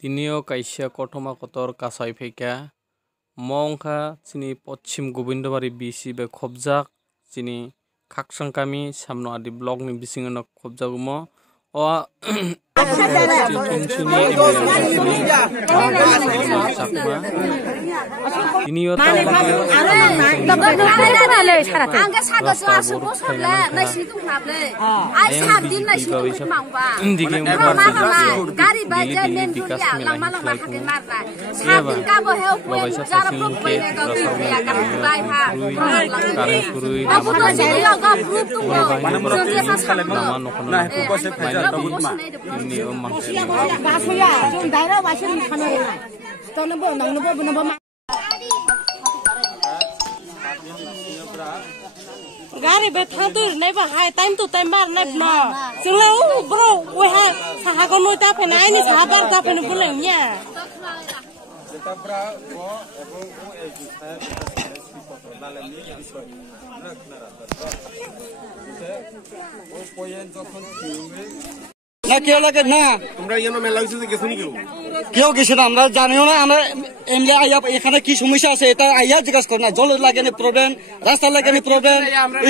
তিনিও কাইসা কটমা কতর কাছাই ফেকা মংখা চিনি পশ্চিম গোবিন্দবাড়ি বিসি বে খবজাক চিনি খাকসাংকামি সামনো আদি block ni bisingono khobjagumo o তিনিও Gari betang tu naik bahai time tu time bar naik no. Sungguh bro, wah sah kon mau tak pernah ini sah bar tak pernah pulangnya. না কেউ লাগে না তোমরা ইয়ানো মেলা হইছে যে গেছনি কেউ গেছে না আমরা জানিও না আমরা এমনি আইয়া এখানে কি সমস্যা আছে এটা আইয়া জিজ্ঞাসা করে না জল লাগে না প্রবলেম রাস্তা লাগে না প্রবলেম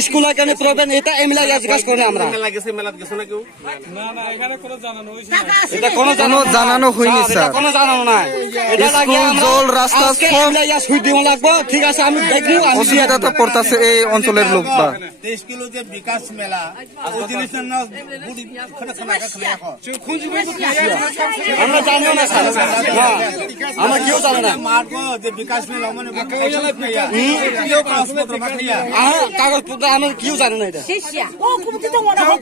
স্কুল লাগে না প্রবলেম এটা এমনি আইয়া জিজ্ঞাসা করে আমরা মেলা গেছে মেলাত গেছ না কেউ না না এখানে কোনো জানানো হইছে না এটা কোনো জানানো হয়নি স্যার এটা কোনো জানানো না এটা লাগে আমরা জল রাস্তা সব আইয়া সুই দিও লাগবে ঠিক আছে আমি দেখবো অসুবিধা তো পড়তাছে এই অঞ্চলের লোকবা 23 কিলো যে বিকাশ মেলা ওই জিনিসটা না বুড়ি খনা খনা খায়া আমরা জানিও না স্যার না আমরা কেউ জানি না মারবো যে বিকাশ মেলা মানে কেউ কাগজপত্র মাখাইয়া কাগজপত্র আমরা কেউ জানি না এটা ও কুমতি তো মনে হয়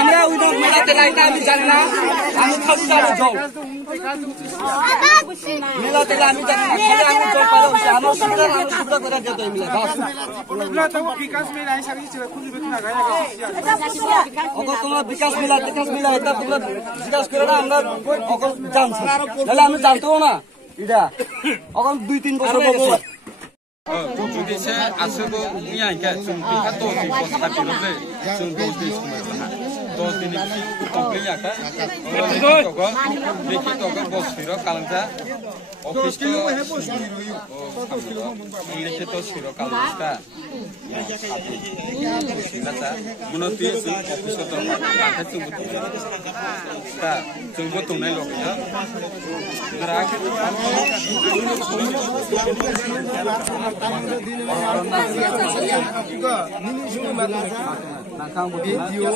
আমরা ওই মেলাতে লাইটা আমি জানি না আমি খালি জানি জল মেলাতে আমি জানি না খালি আমি জল পাই আমার সুবিধা করে দিতে মিলে বিকাশ মেলা হিসাবে খুঁজবে না অগর তোমরা বিকাশ মেলা এটা তোমরা জিজ্ঞাসা করে না আমরা অগর জানছি তাহলে আমি জানতেও না এটা অগর 2-3 বছর গেছে যদি সে আসবো ইয়াইকা চুমপিকা তো বস্তা দিলবে চুম 10 দিন সময় বাহা 10 দিন কি কমপ্লিয়াকা দেখি তো বসিরো কালঞ্জা অফিস তো লিখে তো সিরো কালঞ্জা সিনাতা মনতি অফিস তো মাথা চুমবু তা চুমবু তো নাই লগয়া রাখে Nakang video